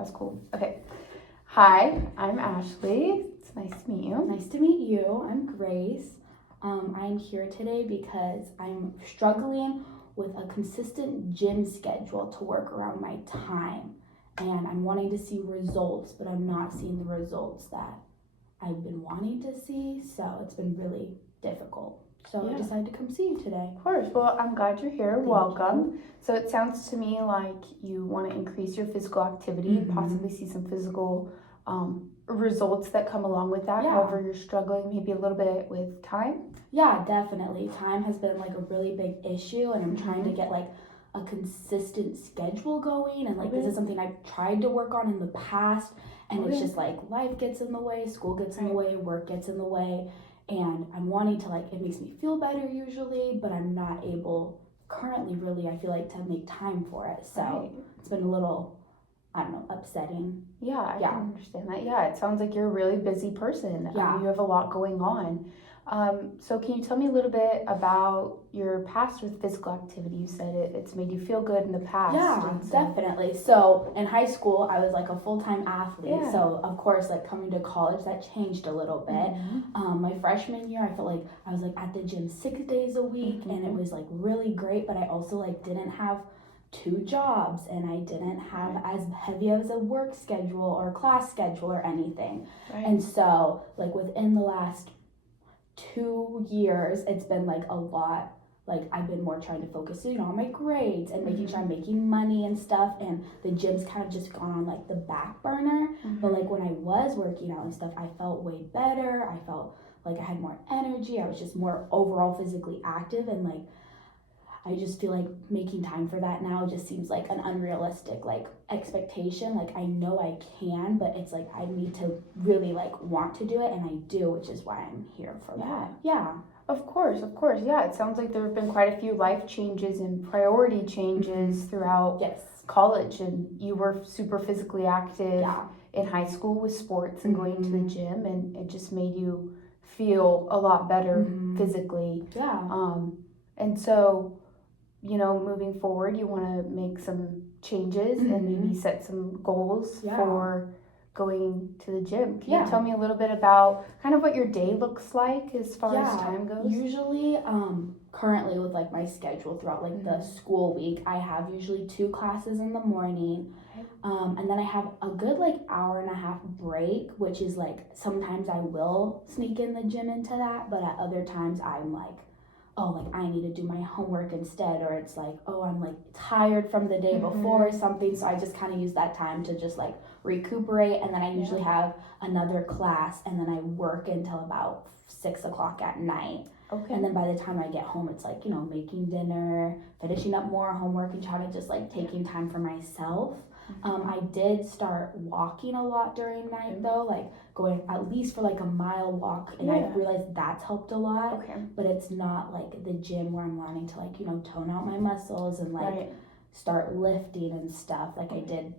That's cool. Okay. Hi, I'm Ashley. It's nice to meet you. Nice to meet you. I'm Grace. I'm here today because I'm struggling with a consistent gym schedule to work around my time. And I'm wanting to see results, but I'm not seeing the results that I've been wanting to see. So it's been really difficult. So I decided to come see you today. Of course. Well, I'm glad you're here. Thank Welcome. you. So it sounds to me like you want to increase your physical activity and possibly see some physical results that come along with that. Yeah. However, you're struggling maybe a little bit with time. Yeah, definitely. Time has been like a really big issue, and I'm trying to get like a consistent schedule going. And like this is something I've tried to work on in the past, and it's just like life gets in the way, school gets in the way, work gets in the way, and I'm wanting to like it makes me feel better usually, but I'm not able currently really I feel like to make time for it. So it's been a little upsetting. Yeah, I can understand that. Yeah, it sounds like you're a really busy person. Yeah. You have a lot going on. So can you tell me a little bit about your past with physical activity? You said it's made you feel good in the past. Yeah, definitely. So in high school, I was like a full-time athlete. Yeah. So of course, like coming to college, that changed a little bit. My freshman year, I felt like I was like at the gym 6 days a week, and it was like really great. But I also like didn't have 2 jobs, and I didn't have as heavy as a work schedule or class schedule or anything. And so like within the last 2 years, it's been like a lot. Like I've been more trying to focus, on my grades and making sure I'm making money and stuff. And the gym's kind of just gone on like the back burner. But like when I was working out and stuff, I felt way better. I felt like I had more energy. I was just more overall physically active, and like I just feel like making time for that now just seems like an unrealistic like expectation. Like I know I can, but it's like I need to really like want to do it, and I do, which is why I'm here for that. Yeah. Of course. Yeah, it sounds like there have been quite a few life changes and priority changes throughout college, and you were super physically active in high school with sports and going to the gym, and it just made you feel a lot better physically. And so, moving forward, you want to make some changes and maybe set some goals for going to the gym. Can you tell me a little bit about kind of what your day looks like as far as time goes? Usually, currently with like my schedule throughout like the school week, I have usually 2 classes in the morning. And then I have a good like hour and a half break, which is like sometimes I will sneak in the gym into that, but at other times I'm like, oh, like I need to do my homework instead, or it's like, oh, I'm like tired from the day before or something, so I just kind of use that time to just like recuperate. And then I usually have another class, and then I work until about 6 o'clock at night. And then by the time I get home, it's like, making dinner, finishing up more homework, and trying to just like taking time for myself. I did start walking a lot during night though, like going at least for like a mile walk, and I realized that's helped a lot. But it's not like the gym where I'm wanting to like, tone out my muscles and like start lifting and stuff like I did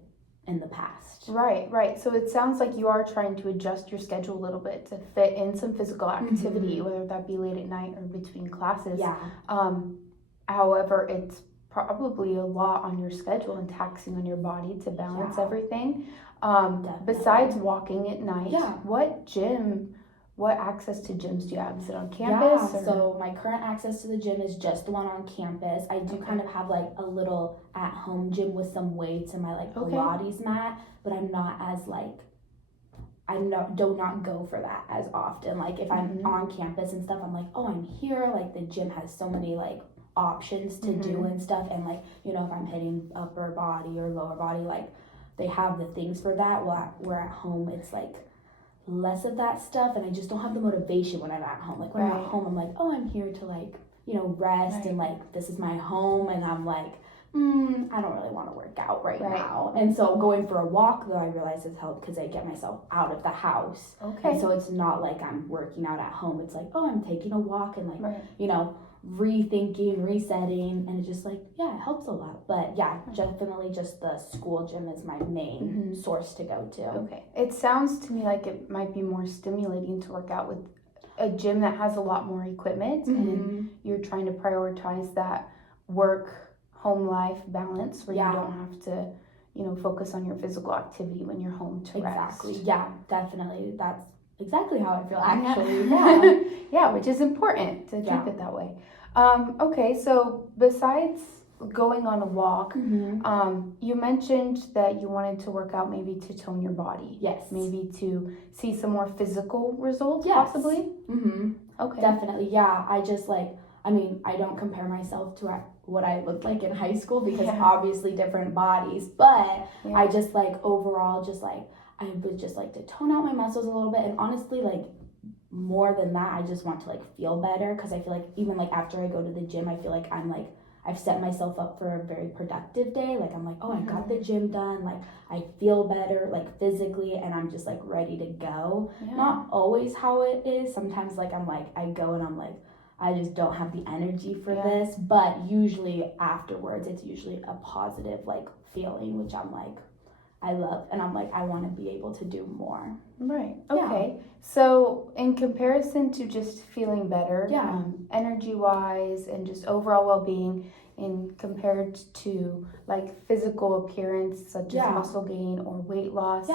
in the past. Right. So it sounds like you are trying to adjust your schedule a little bit to fit in some physical activity, whether that be late at night or between classes. However, it's probably a lot on your schedule and taxing on your body to balance everything. Besides walking at night, what access to gyms do you have? Is it on campus? So my current access to the gym is just the one on campus. I do kind of have like a little at-home gym with some weights and my like Pilates mat, but I'm not as like do not go for that as often. Like if I'm on campus and stuff, I'm like, oh, I'm here. Like the gym has so many like options to do and stuff, and like if I'm hitting upper body or lower body, like they have the things for that. Where at home it's like less of that stuff, and I just don't have the motivation when I'm at home. Like when I'm at home, I'm like, oh, I'm here to like rest and like this is my home, and I'm like I don't really want to work out right now. And so going for a walk though, I realize has helped because I get myself out of the house. And so it's not like I'm working out at home. It's like, oh, I'm taking a walk and like rethinking, resetting, and it just like it helps a lot. But definitely just the school gym is my main source to go to. It sounds to me like it might be more stimulating to work out with a gym that has a lot more equipment, and you're trying to prioritize that work home life balance where you don't have to focus on your physical activity when you're home to rest. Exactly. Yeah, definitely. That's exactly how I feel actually. Yeah. Yeah, which is important to keep it that way. Okay, so besides going on a walk, you mentioned that you wanted to work out maybe to tone your body. Yes. Maybe to see some more physical results, possibly? Okay. Definitely, yeah. I just I don't compare myself to what I looked like in high school because obviously different bodies, but I just overall I would just like to tone out my muscles a little bit, and honestly more than that, I just want to feel better because I feel like even after I go to the gym, I feel like I've set myself up for a very productive day. I'm I got the gym done. I feel better, physically, and I'm just ready to go. Yeah. Not always how it is. Sometimes I go and I'm I just don't have the energy for this. But usually afterwards, it's usually a positive feeling, which I'm I love, and I'm I want to be able to do more. Right. Okay. Yeah. So in comparison to just feeling better, energy-wise and just overall well-being, in compared to physical appearance such as muscle gain or weight loss,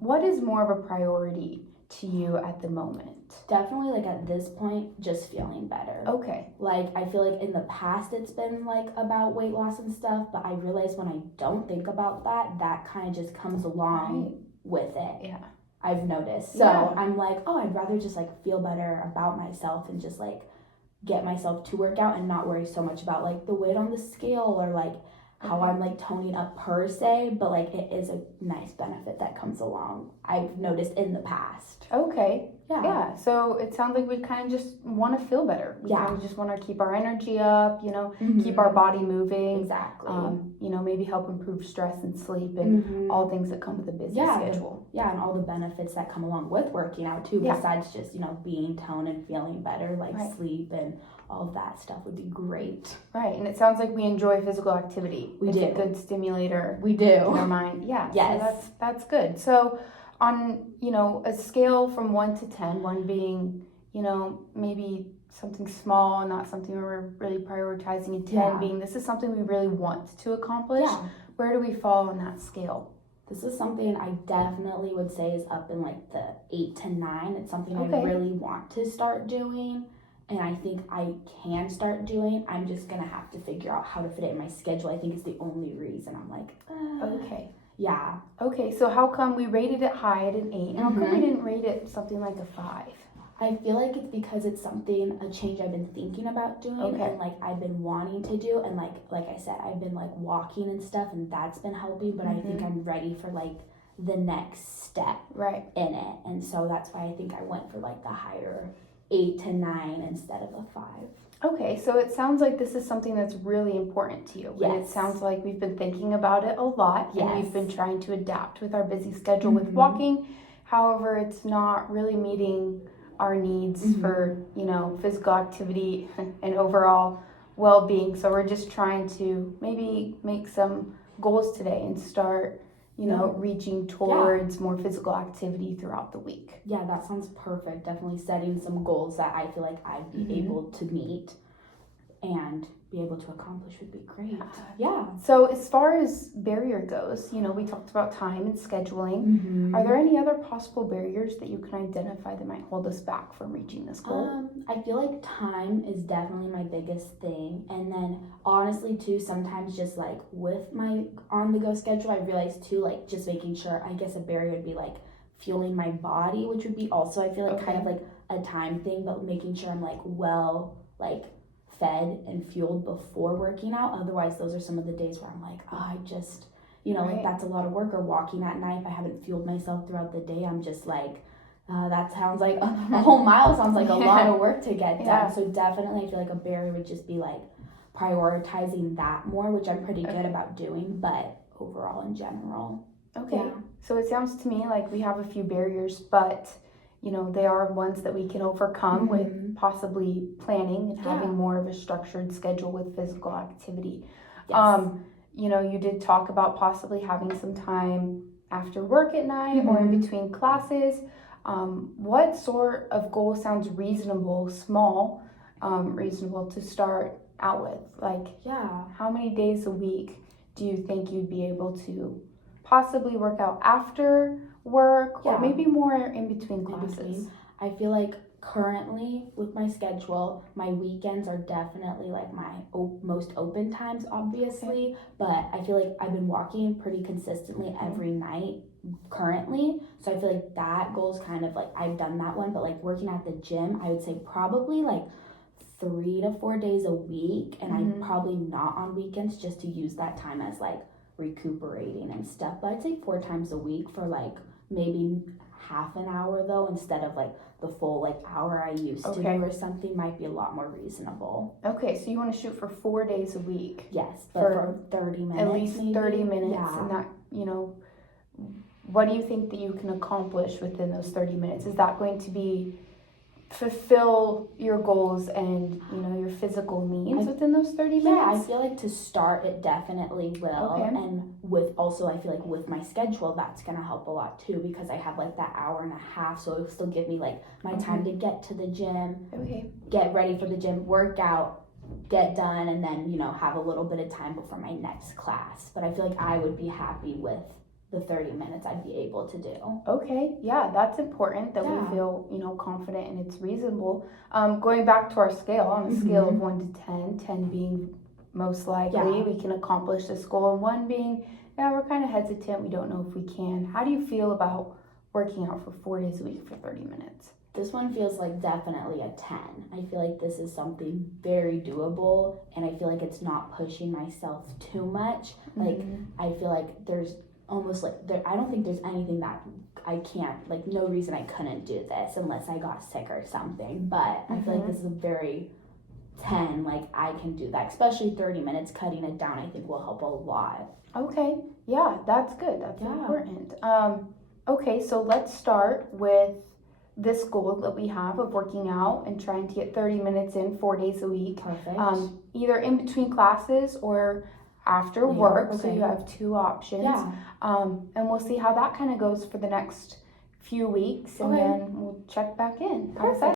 what is more of a priority to you at the moment? Definitely at this point, just feeling better. Okay. I feel in the past it's been about weight loss and stuff, but I realize when I don't think about that kind of just comes along with it. Yeah. I've noticed. So I'm I'd rather just feel better about myself and just get myself to work out and not worry so much about the weight on the scale or how I'm toning up per se, but it is a nice benefit that comes along. I've noticed in the past. Okay. Yeah. So it sounds like we kind of just want to feel better. We kind of just want to keep our energy up, keep our body moving. Exactly. Maybe help improve stress and sleep and all things that come with a busy schedule. And all the benefits that come along with working out too, besides just, being toned and feeling better, sleep and all of that stuff would be great. Right. And it sounds like we enjoy physical activity. It's a good stimulator. We do. In our mind. Yeah. Yes. So that's good. So on, a scale from 1 to 10, 1 being, maybe something small and not something we're really prioritizing, and 10 being this is something we really want to accomplish. Yeah. Where do we fall on that scale? This is something I definitely would say is up in the 8 to 9. It's something I really want to start doing. And I think I can start doing. I'm just going to have to figure out how to fit it in my schedule. I think it's the only reason I'm Okay. Yeah. Okay, so how come we rated it high at an 8? And how come we didn't rate it something like a 5? I feel like it's because it's a change I've been thinking about doing and I've been wanting to do. And like I said, I've been walking and stuff, and that's been helping. But I think I'm ready for the next step in it. And so that's why I think I went for the higher 8 to 9 instead of a 5. Okay, so it sounds like this is something that's really important to you. Yes. And it sounds like we've been thinking about it a lot. Yes. And we've been trying to adapt with our busy schedule with walking. However, it's not really meeting our needs for, physical activity and overall well-being. So we're just trying to maybe make some goals today and start reaching towards more physical activity throughout the week. Yeah, that sounds perfect. Definitely setting some goals that I feel like I'd be able to meet and be able to accomplish would be great. Yeah. So as far as barrier goes, we talked about time and scheduling. Are there any other possible barriers that you can identify that might hold us back from reaching this goal? I feel like time is definitely my biggest thing. And then honestly too, sometimes just with my on-the-go schedule, I realize too, just making sure, I guess a barrier would be fueling my body, which would be also, I feel kind of a time thing, but making sure I'm well, fed and fueled before working out. Otherwise, those are some of the days where I'm I just, that's a lot of work. Or walking at night, if I haven't fueled myself throughout the day, I'm just that sounds like a whole mile sounds like a lot of work to get done. So definitely I feel like a barrier would just be prioritizing that more, which I'm pretty good about doing, but overall in general. Okay. Yeah. So it sounds to me like we have a few barriers, but they are ones that we can overcome with possibly planning and having more of a structured schedule with physical activity. Yes. You did talk about possibly having some time after work at night or in between classes. What sort of goal sounds reasonable, small, reasonable to start out with? How many days a week do you think you'd be able to possibly work out after work or maybe more in between classes? I feel like currently with my schedule, my weekends are definitely like my most open times, obviously, but I feel like I've been walking pretty consistently every night currently, so I feel like that goal is kind of like I've done that one, but like working at the gym, I would say probably like 3 to 4 days a week, and I'm probably not on weekends just to use that time as like recuperating and stuff, but I'd say 4 times a week for like maybe half an hour though, instead of like the full like hour I used to do or something, might be a lot more reasonable. Okay, so you want to shoot for 4 days a week? Yes, but for 30 minutes. At least maybe. 30 minutes, and that, what do you think that you can accomplish within those 30 minutes? Is that going to be fulfill your goals and your physical needs within those 30 minutes? Yeah, I feel like to start it definitely will. And with also I feel like with my schedule that's gonna help a lot too, because I have like that hour and a half, so it'll still give me like my time to get to the gym, get ready for the gym, work out, get done, and then have a little bit of time before my next class. But I feel like I would be happy with the 30 minutes I'd be able to do. Okay, yeah, that's important that we feel, confident and it's reasonable. Going back to our scale, on a scale of 1 to 10, 10 being most likely we can accomplish this goal, and 1 being, we're kind of hesitant, we don't know if we can. How do you feel about working out for 4 days a week for 30 minutes? This one feels like definitely a 10. I feel like this is something very doable, and I feel like it's not pushing myself too much. Like, I feel like there's almost like I don't think there's anything that I can't, like no reason I couldn't do this unless I got sick or something, but I feel like this is a very 10, like I can do that, especially 30 minutes. Cutting it down I think will help a lot. Okay, yeah, that's good, that's important. Okay, so let's start with this goal that we have of working out and trying to get 30 minutes in 4 days a week. Perfect. Either in between classes or after work, so you have 2 options. And we'll see how that kind of goes for the next few weeks, and then we'll check back in. Perfect.